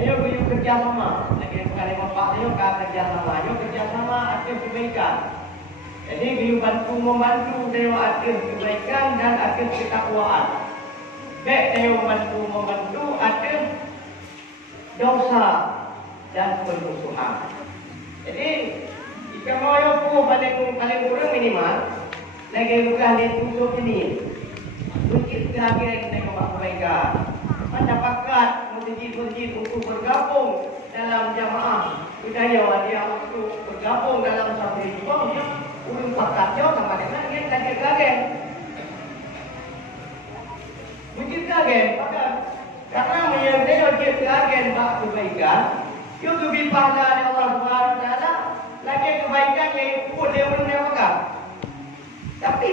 Ayo kita kerjasama. Lagi bukan bapak ayo kerjasama. Ayo kerjasama aktif kebaikan. Jadi kita bantu membantu dewa aktif kebaikan dan aktif ketakwaan. Baik dewa membantu aktif dosa dan permusuhan. Jadi jika mau aku paling kurang minimal lagi bukan ditutup ini. Bukit kehadiran dewa kebaikan. Mendapat masjid-masjid untuk bergabung dalam jamaah budaya wadia untuk bergabung dalam satu ibadah urung pakatnya sama dengan yang kaget-kaget mungkin kaget karena menyertai wajib kaget bak kebaikan itu lebih pahala Allah Subhanahu wa taala lagi kebaikan yang ikut dia menewakkan tapi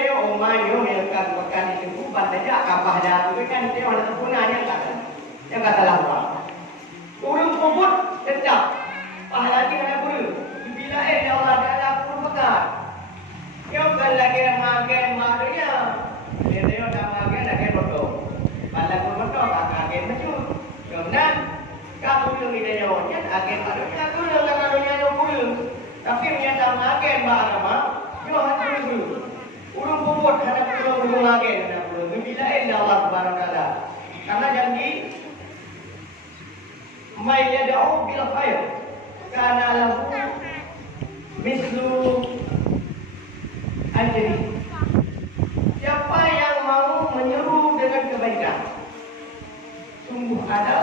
dia omanya yang kan itu bukan saja kapah dah itu kan dia ada gunanya kan yang kata lawan urung kubut tetap pahala dia ada guru dibilain ya Allah dalam perbuatan yang kan lagi makan maknya dia dah makan lagi bodoh pada bodoh agen maju kemudian kamu yang dia nyonya agen barunya tu yang karunya nyonya tapi menyata makan apa yo hati dulu urung kubut ada urung lagi ada urung dibilain ya Allah Subhanahu wa taala karena janji may yad'u bil khair kana lahu mislu ajri. Siapa yang mau menyeru dengan kebaikan sungguh ada